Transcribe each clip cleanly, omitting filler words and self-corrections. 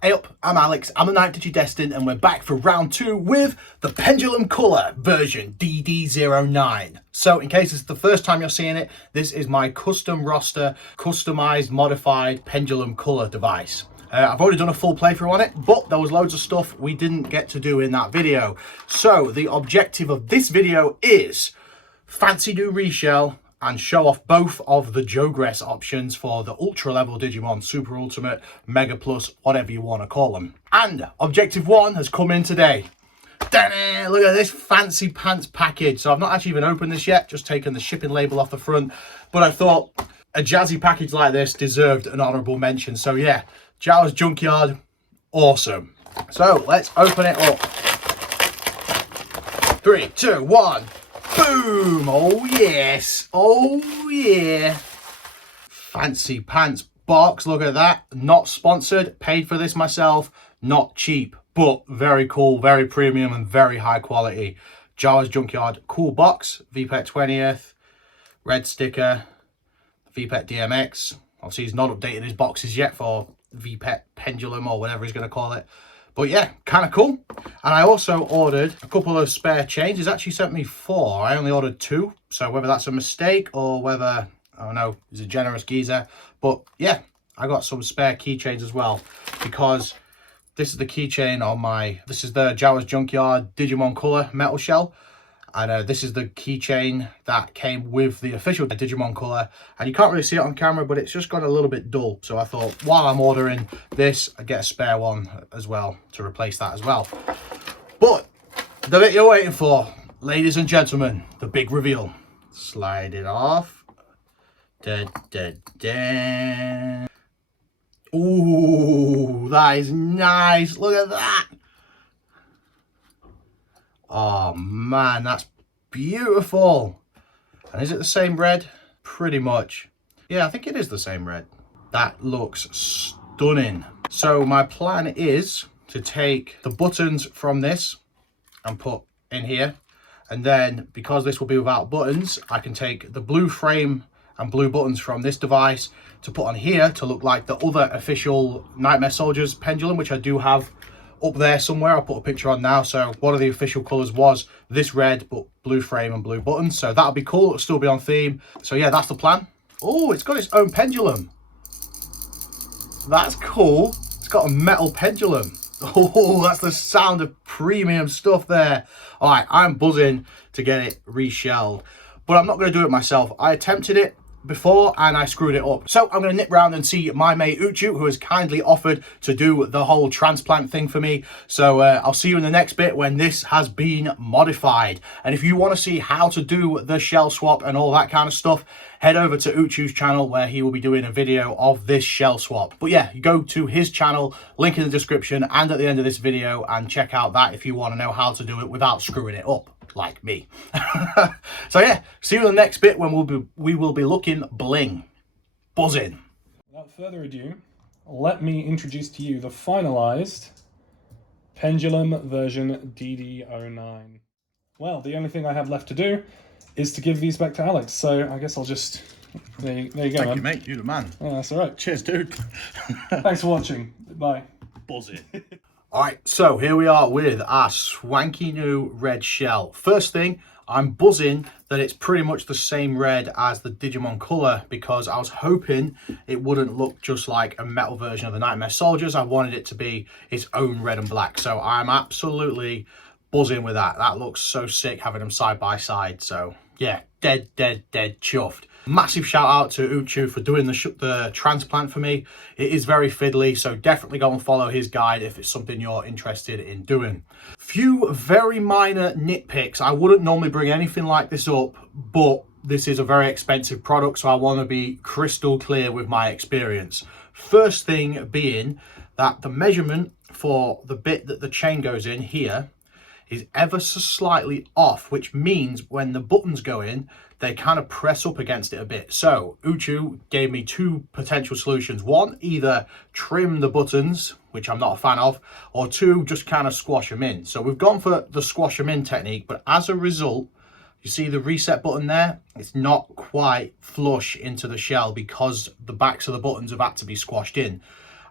Hey up, I'm Alex, I'm the Knight DigiDestined, and we're back for round 2 with the Pendulum Colour version DD09. So in case it's the first time you're seeing it, this is my custom roster, customized, modified Pendulum Colour device. I've already done a full playthrough on it, but there was loads of stuff we didn't get to do in that video. So the objective of this video is fancy new reshell and show off both of the Jogress options for the ultra level Digimon, super ultimate, mega plus, whatever you want to call them. And objective 1 has come in today. Ta-da! Look at this fancy pants package. So I've not actually even opened this yet, just taken the shipping label off the front, but I thought a jazzy package like this deserved an honorable mention. So yeah, Jawa's Junkyard, awesome. So let's open it up. 3, 2, 1. Boom! Oh yes! Oh yeah! Fancy pants box, look at that. Not sponsored, paid for this myself. Not cheap, but very cool, very premium and very high quality. Jawa's Junkyard, cool box. VPET 20th, red sticker, VPET DMX. Obviously he's not updated his boxes yet for VPET Pendulum or whatever he's going to call it. But yeah, kind of cool. And I also ordered a couple of spare chains. He's actually sent me 4. I only ordered 2. So whether that's a mistake or whether, I don't know, he's a generous geezer. But yeah, I got some spare keychains as well. Because this is the keychain on my, this is the Jawa's Junkyard Digimon Colour metal shell. And this is the keychain that came with the official Digimon Colour. And you can't really see it on camera, but it's just got a little bit dull. So I thought, while I'm ordering this, I'd get a spare one as well to replace that as well. But the bit you're waiting for, ladies and gentlemen, the big reveal. Slide it off. Da, da, da. Ooh, that is nice. Look at that. Oh man, that's beautiful. And is it the same red? Pretty much. Yeah, I think it is the same red. That looks stunning. So my plan is to take the buttons from this and put in here. And then because this will be without buttons, I can take the blue frame and blue buttons from this device to put on here to look like the other official Nightmare Soldiers Pendulum, which I do have up there somewhere. I'll put a picture on now. So one of the official colors was this red, but blue frame and blue buttons. So that'll be cool. It'll still be on theme. So yeah, that's the plan. Oh, it's got its own pendulum. That's cool. It's got a metal pendulum. Oh, that's the sound of premium stuff there. All right, I'm buzzing to get it reshelled, but I'm not going to do it myself. I attempted it before and I screwed it up. So I'm going to nip round and see my mate Uchu, who has kindly offered to do the whole transplant thing for me. So I'll see you in the next bit when this has been modified. And if you want to see how to do the shell swap and all that kind of stuff, head over to Uchu's channel where he will be doing a video of this shell swap. But yeah, you go to his channel, link in the description and at the end of this video, and check out that if you want to know how to do it without screwing it up like me. So yeah, see you in the next bit when we will be looking bling. Buzzing. Without further ado, let me introduce to you the finalized Pendulum version DD09. Well, the only thing I have left to do is to give these back to Alex, so I guess I'll just, there you go. Thank you, mate, you're the man. Oh, that's all right. Cheers, dude. Thanks for watching. Bye. Buzzing. All right, so here we are with our swanky new red shell. First thing, I'm buzzing that it's pretty much the same red as the Digimon Colour, because I was hoping it wouldn't look just like a metal version of the Nightmare Soldiers. I wanted it to be its own red and black. So I'm absolutely buzzing with that. That looks so sick having them side by side. So yeah, dead chuffed. Massive shout out to Uchu for doing the transplant for me. It is very fiddly, so definitely go and follow his guide if it's something you're interested in doing. Few very minor nitpicks. I wouldn't normally bring anything like this up, but this is a very expensive product, so I want to be crystal clear with my experience. First thing being that the measurement for the bit that the chain goes in here is ever so slightly off, which means when the buttons go in, they kind of press up against it a bit. So Uchu gave me 2 potential solutions. 1, either trim the buttons, which I'm not a fan of, or 2, just kind of squash them in. So we've gone for the squash them in technique, but as a result, you see the reset button there? It's not quite flush into the shell because the backs of the buttons have had to be squashed in.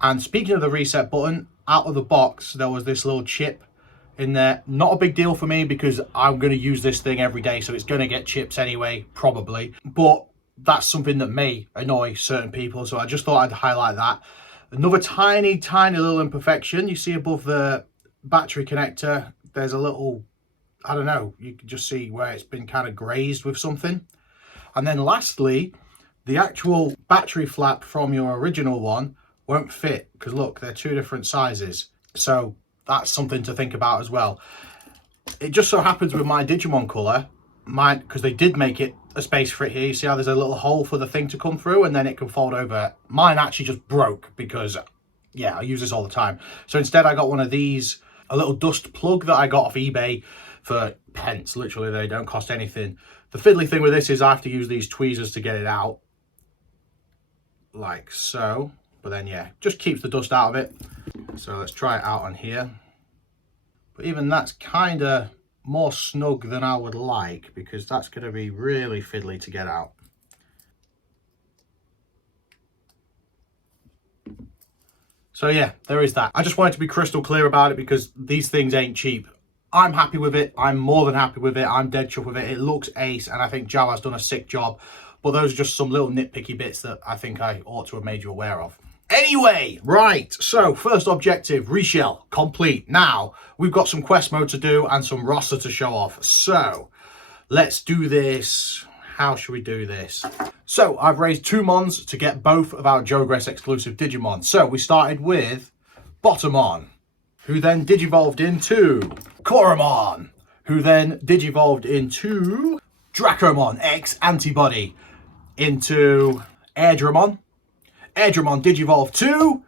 And speaking of the reset button, out of the box, there was this little chip in there. Not a big deal for me because I'm going to use this thing every day, so it's going to get chips anyway, probably. But that's something that may annoy certain people, so I just thought I'd highlight that. Another tiny little imperfection. You see above the battery connector, there's a little, I don't know, you can just see where it's been kind of grazed with something. And then lastly, the actual battery flap from your original one won't fit, because look, they're two different sizes. So that's something to think about as well. It just so happens with my Digimon colour, because they did make it a space for it here. You see how there's a little hole for the thing to come through and then it can fold over. Mine actually just broke because, yeah, I use this all the time. So instead I got one of these, a little dust plug that I got off eBay for pence. Literally, they don't cost anything. The fiddly thing with this is I have to use these tweezers to get it out. Like so. But then, yeah, just keeps the dust out of it. So let's try it out on here. But even that's kind of more snug than I would like, because that's going to be really fiddly to get out. So yeah, there is that. I just wanted to be crystal clear about it because these things ain't cheap. I'm happy with it. I'm more than happy with it. I'm dead chuffed with it. It looks ace, and I think Jawa's done a sick job. But those are just some little nitpicky bits that I think I ought to have made you aware of. Anyway, right, so first objective, reshell, complete. Now, we've got some quest mode to do and some roster to show off. So, let's do this. How should we do this? So, I've raised 2 mons to get both of our Jogress exclusive Digimon. So, we started with Bottomon, who then digivolved into Koromon, who then digivolved into Dracomon X Antibody, into Airdramon. Airdramon digivolved to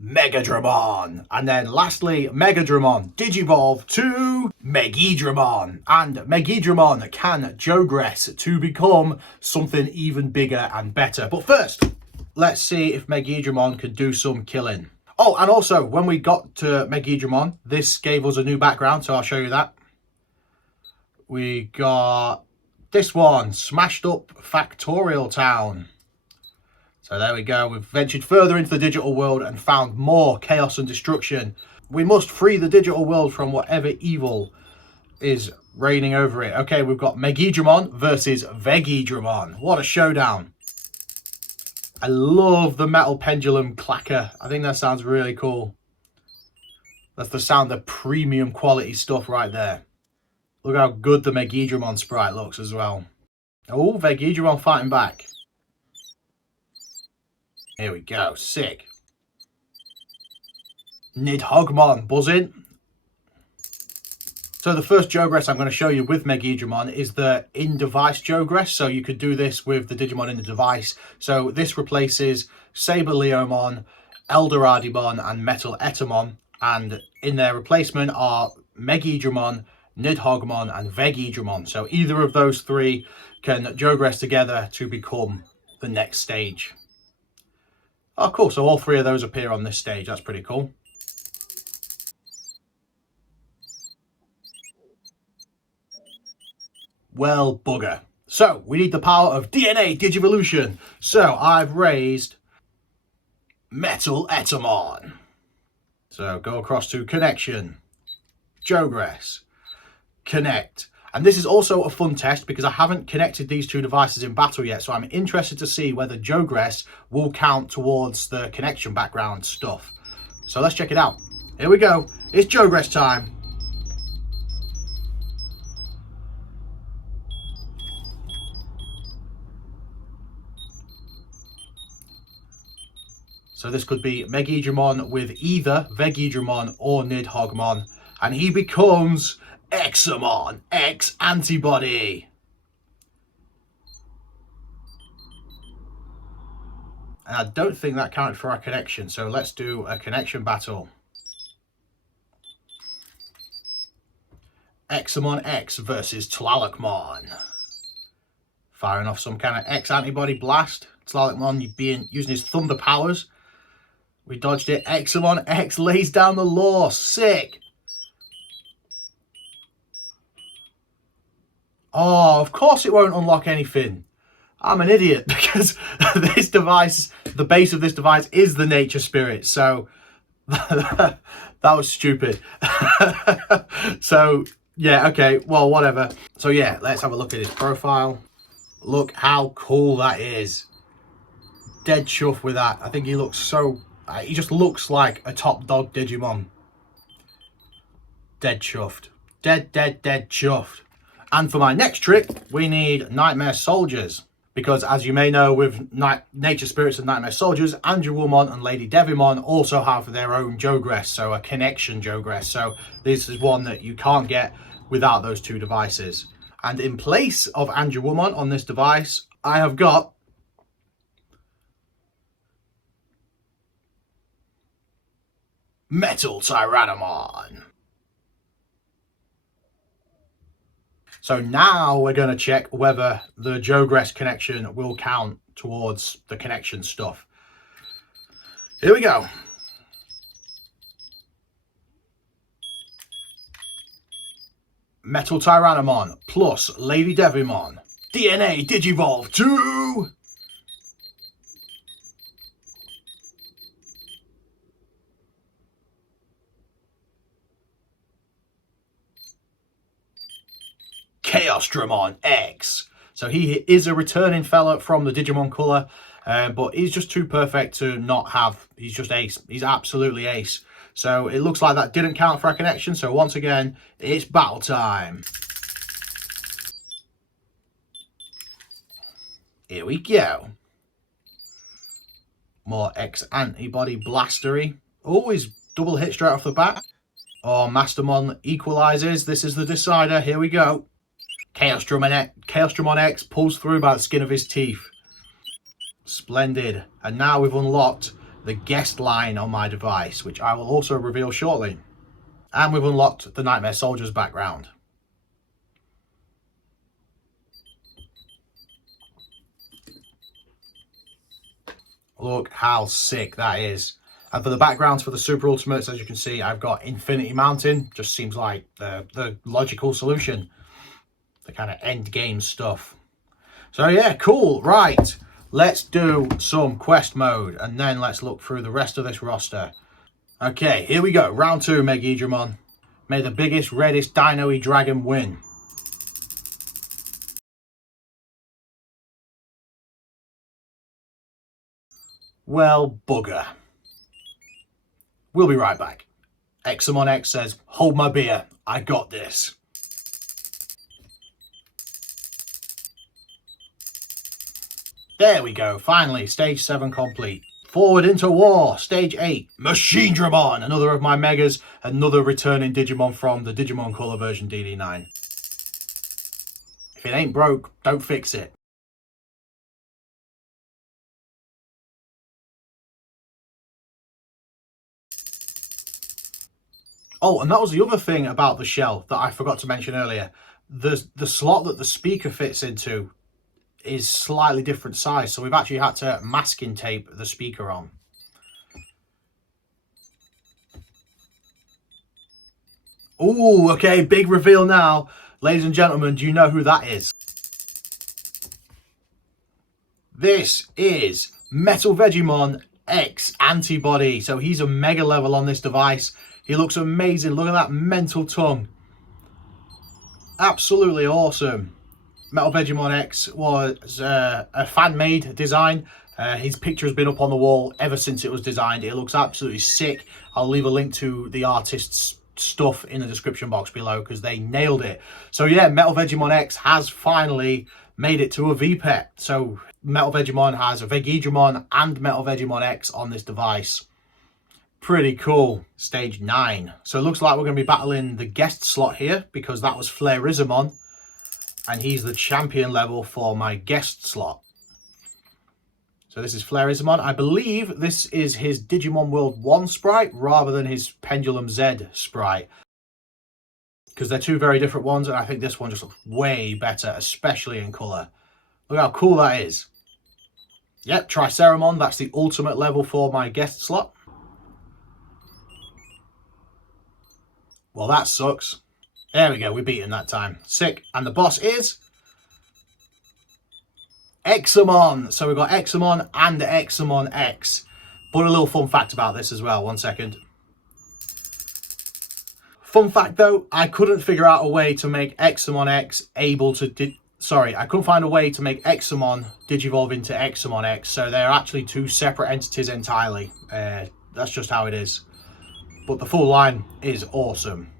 Megadramon. And then lastly, Megadramon digivolve to Megidramon. And Megidramon can Jogress to become something even bigger and better. But first, let's see if Megidramon can do some killing. Oh, and also, when we got to Megidramon, this gave us a new background, so I'll show you that. We got this one, Smashed Up Factorial Town. So there we go, we've ventured further into the digital world and found more chaos and destruction. We must free the digital world from whatever evil is reigning over it. Okay, we've got Megidramon versus Vegiedramon. What a showdown. I love the metal pendulum clacker. I think that sounds really cool. That's the sound of premium quality stuff right there. Look how good the Megidramon sprite looks as well. Oh, Vegiedramon fighting back. Here we go, sick. Nidhogmon buzzing. So the first Jogress I'm going to show you with Megidramon is the in-device Jogress. So you could do this with the Digimon in the device. So this replaces Saber Leomon, Eldoradimon and Metal Etamon. And in their replacement are Megidramon, Nidhogmon and Vegiedramon. So either of those three can Jogress together to become the next stage. Oh, cool. So all three of those appear on this stage. That's pretty cool. Well, bugger. So we need the power of DNA Digivolution. So I've raised Metal Etamon. So go across to Connection, Jogress, Connect. And this is also a fun test because I haven't connected these two devices in battle yet. So I'm interested to see whether Jogress will count towards the connection background stuff. So let's check it out. Here we go. It's Jogress time. So this could be Megidramon with either Vegiedramon or Nidhogmon. And he becomes Examon X Antibody. And I don't think that counted for our connection, so let's do a connection battle. Examon X versus Tlalocmon. Firing off some kind of X antibody blast. Tlalocmon using his thunder powers. We dodged it. Examon X lays down the law. Sick. Oh, of course it won't unlock anything. I'm an idiot because this device, the base of this device is the nature spirit. So that was stupid. So yeah, okay, well, whatever. So yeah, let's have a look at his profile. Look how cool that is. Dead chuff with that. I think he looks so, he just looks like a top dog Digimon. Dead chuffed. Dead chuffed. And for my next trick, we need Nightmare Soldiers. Because as you may know, with Nature Spirits and Nightmare Soldiers, Angelwomon and Lady Devimon also have their own Jogress, so a connection Jogress. So this is one that you can't get without those two devices. And in place of Angelwomon on this device, I have got Metal Tyrannomon. So now we're going to check whether the Jogress connection will count towards the connection stuff. Here we go. Metal Tyrannomon plus Lady Devimon. DNA Digivolve 2. Chaosdramon X. So he is a returning fella from the Digimon Color, but he's just too perfect to not have. He's just ace. He's absolutely ace. So it looks like that didn't count for a connection. So once again, it's battle time. Here we go. More X antibody blastery. Always double hit straight off the bat. Oh, Mastermon equalizes. This is the decider. Here we go. Chaosdramon X pulls through by the skin of his teeth. Splendid. And now we've unlocked the guest line on my device, which I will also reveal shortly. And we've unlocked the Nightmare Soldiers background. Look how sick that is. And for the backgrounds for the Super Ultimates, as you can see, I've got Infinity Mountain. Just seems like the logical solution. The kind of end game stuff. So yeah, cool. Right, let's do some quest mode and then let's look through the rest of this roster. Okay, here we go. Round 2, MetalVegiemon. May the biggest, reddest dino-y dragon win. Well, bugger. We'll be right back. Examon X says, hold my beer. I got this. There we go, finally, stage 7 complete. Forward into war, stage 8, Machinedramon, another of my megas, another returning Digimon from the Digimon Color version DD9. If it ain't broke, don't fix it. Oh, and that was the other thing about the shell that I forgot to mention earlier. The slot that the speaker fits into is slightly different size, so we've actually had to masking tape the speaker on. Ooh, okay, big reveal now. Ladies and gentlemen, do you know who that is? This is MetalVegiemon X Antibody. So he's a mega level on this device. He looks amazing. Look at that mental tongue. Absolutely awesome. MetalVegiemon X was a fan-made design. His picture has been up on the wall ever since it was designed. It looks absolutely sick. I'll leave a link to the artist's stuff in the description box below because they nailed it. So yeah, MetalVegiemon X has finally made it to a VPET. So MetalVegiemon has a Vegiedramon and MetalVegiemon X on this device. Pretty cool. Stage 9. So it looks like we're going to be battling the guest slot here because that was Phresh. And he's the champion level for my guest slot. So this is Phresh. I believe this is his Digimon World 1 sprite rather than his Pendulum Z sprite. Because they're two very different ones, and I think this one just looks way better, especially in colour. Look how cool that is. Yep, Triceramon, that's the ultimate level for my guest slot. Well, that sucks. There we go, we beat him that time. Sick. And the boss is Examon. So we've got Examon and Examon X. But a little fun fact about this as well. 1 second. Fun fact though, I couldn't figure out a way to make Examon X able to... I couldn't find a way to make Examon digivolve into Examon X. So they're actually two separate entities entirely. That's just how it is. But the full line is awesome.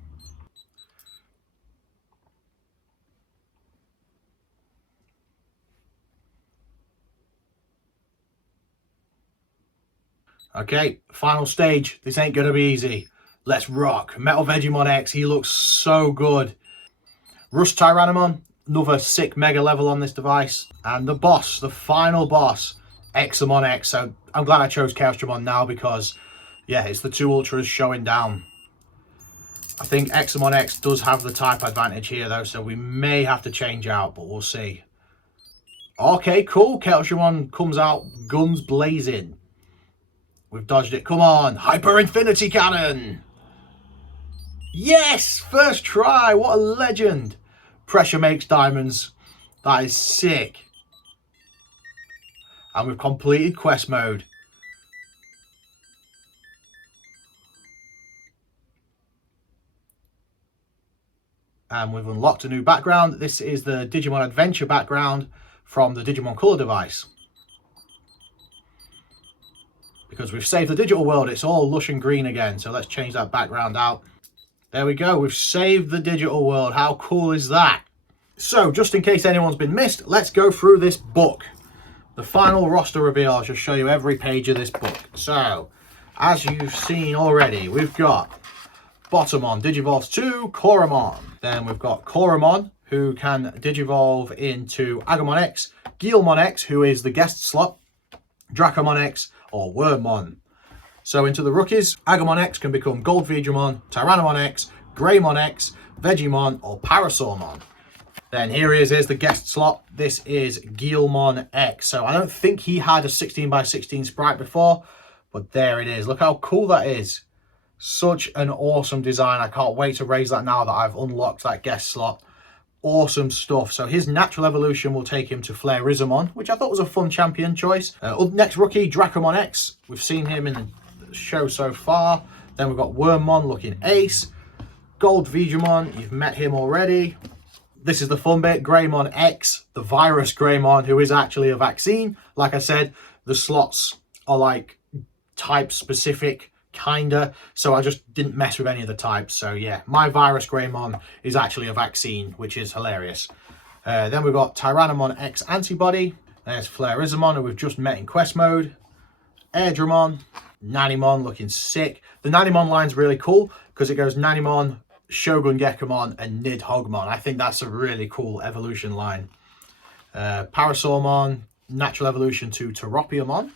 Okay, final stage. This ain't gonna be easy. Let's rock. MetalVegiemon X, he looks so good. Rust Tyrannomon, another sick mega level on this device. And the boss, the final boss, Examon X. So I'm glad I chose Chaosdramon now because, yeah, it's the two Ultras showing down. I think Examon X does have the type advantage here though, so we may have to change out, but we'll see. Okay, cool. Chaosdramon comes out, guns blazing. We've dodged it. Come on. Hyper Infinity Cannon. Yes! First try. What a legend. Pressure makes diamonds. That is sick. And we've completed quest mode. And we've unlocked a new background. This is the Digimon Adventure background from the Digimon Color device. Because we've saved the digital world, it's all lush and green again. So let's change that background out. There we go, we've saved the digital world. How cool is that? So, just in case anyone's been missed, let's go through this book. The final roster reveal, I'll just show you every page of this book. So, as you've seen already, we've got Bottomon digivolves to Koromon. Then we've got Koromon, who can digivolve into Agumon X, Guilmon X, who is the guest slot, Dracomon X, or Wormmon. So into the rookies, Agumon X can become Goldvegiemon, Tyrannomon X, Greymon X, Vegiemon, or Parasaurmon. Then here he is, here's the guest slot. This is Guilmon X. So I don't think he had a 16x16 sprite before, but there it is. Look how cool that is. Such an awesome design. I can't wait to raise that now that I've unlocked that guest slot. Awesome stuff. So his natural evolution will take him to Phrerizamon, which I thought was a fun champion choice. Next rookie, Dracomon X. We've seen him in the show so far. Then we've got Wormmon looking ace. Goldvegiemon, you've met him already. This is the fun bit, Greymon X, the virus Greymon, who is actually a vaccine. Like I said, the slots are like type specific, kinda, so I just didn't mess with any of the types. So yeah, my virus Greymon is actually a vaccine, which is hilarious. Then we've got Tyrannomon X antibody. There's Phrerizamon, who we've just met in quest mode. Airdramon, Nanimon looking sick. The Nanimon line's really cool because it goes Nanimon, Shogun Gekomon, and Nidhogmon. I think that's a really cool evolution line. Parasaurmon, natural evolution to Teropiamon.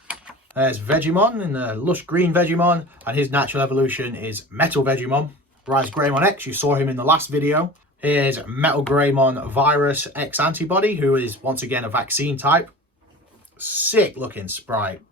There's Vegiemon in the lush green Vegiemon, and his natural evolution is MetalVegiemon. Rise Greymon X, you saw him in the last video. Here's Metal Greymon Virus X Antibody, who is once again a vaccine type. Sick looking sprite.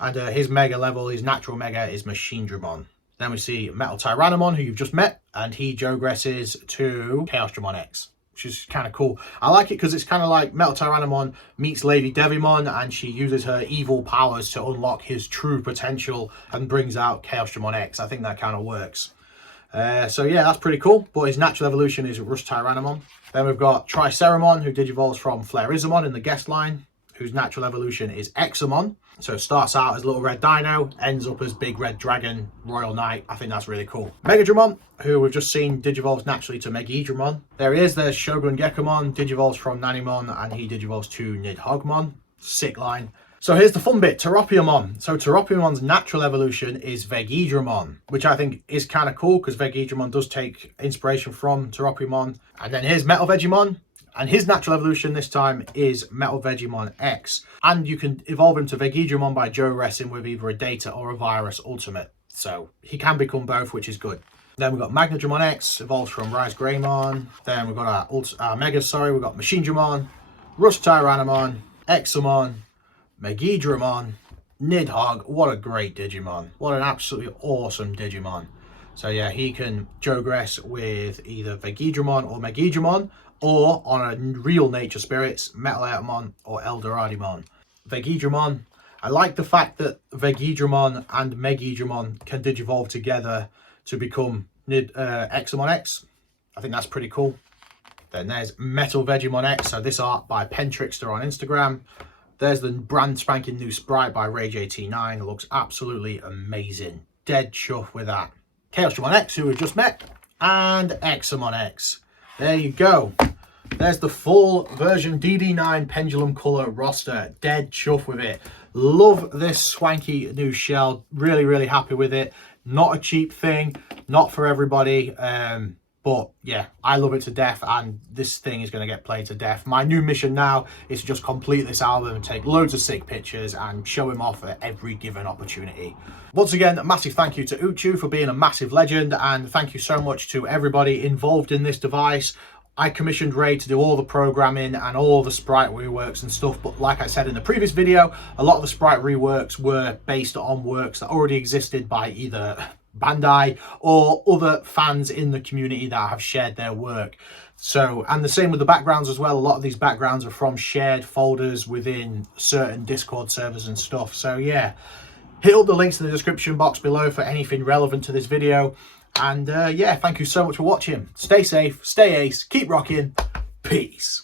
And his mega level, his natural mega, is Machinedramon. Then we see Metal Tyrannomon, who you've just met, and he Jogresses to Chaosdramon X, which is kind of cool. I like it because it's kind of like Metal Tyrannomon meets Lady Devimon, and she uses her evil powers to unlock his true potential and brings out Chaosdramon X. I think that kind of works. So yeah, that's pretty cool. But his natural evolution is Rust Tyrannomon. Then we've got Triceramon, who digivolves from Phrerizamon in the guest line, whose natural evolution is Examon. So it starts out as little red dino, ends up as big red dragon, royal knight. I think that's really cool. Megadramon, who we've just seen digivolves naturally to Megidramon. There he is, there's Shogun Gekomon, digivolves from Nanimon, and he digivolves to Nidhogmon. Sick line. So here's the fun bit, Teropiamon. So Teropiamon's natural evolution is Vegidramon, which I think is kind of cool because Vegidramon does take inspiration from Teropiamon. And then here's MetalVegiemon. And his natural evolution this time is MetalVegiemon X. And you can evolve him to Vegidramon by Jogressing with either a Data or a Virus Ultimate. So he can become both, which is good. Then we've got Magnadramon X, evolves from Rise Greymon. Then we've got our Megas, we've got Machinedramon, Rust Tyrannomon, Examon, Megidramon, Nidhogg. What a great Digimon. What an absolutely awesome Digimon. So yeah, he can Jogress with either Vegiedramon or Megiedramon, or on a real nature spirits, MetalVegiemon or Eldoradimon. Vegiedramon, I like the fact that Vegiedramon and Megiedramon can digivolve together to become Examon X. I think that's pretty cool. Then there's MetalVegiemon X, so this art by Pentrickster on Instagram. There's the brand spanking new sprite by Rage89. It looks absolutely amazing. Dead chuff with that. Chaosdramon X, who we just met, and Examon X. There you go. There's the full version DD9 Pendulum color roster. Dead chuff with it. Love this swanky new shell. Really, really happy with it. Not a cheap thing. Not for everybody. But yeah, I love it to death, and this thing is going to get played to death. My new mission now is to just complete this album and take loads of sick pictures and show him off at every given opportunity. Once again, a massive thank you to Uchu for being a massive legend, and thank you so much to everybody involved in this device. I commissioned Ray to do all the programming and all the sprite reworks and stuff, but like I said in the previous video, a lot of the sprite reworks were based on works that already existed by either Bandai or other fans in the community that have shared their work. So, and the same with the backgrounds as well. A lot of these backgrounds are from shared folders within certain Discord servers and stuff. So yeah, hit up the links in the description box below for anything relevant to this video. And yeah, thank you so much for watching. Stay safe, stay ace, keep rocking, peace.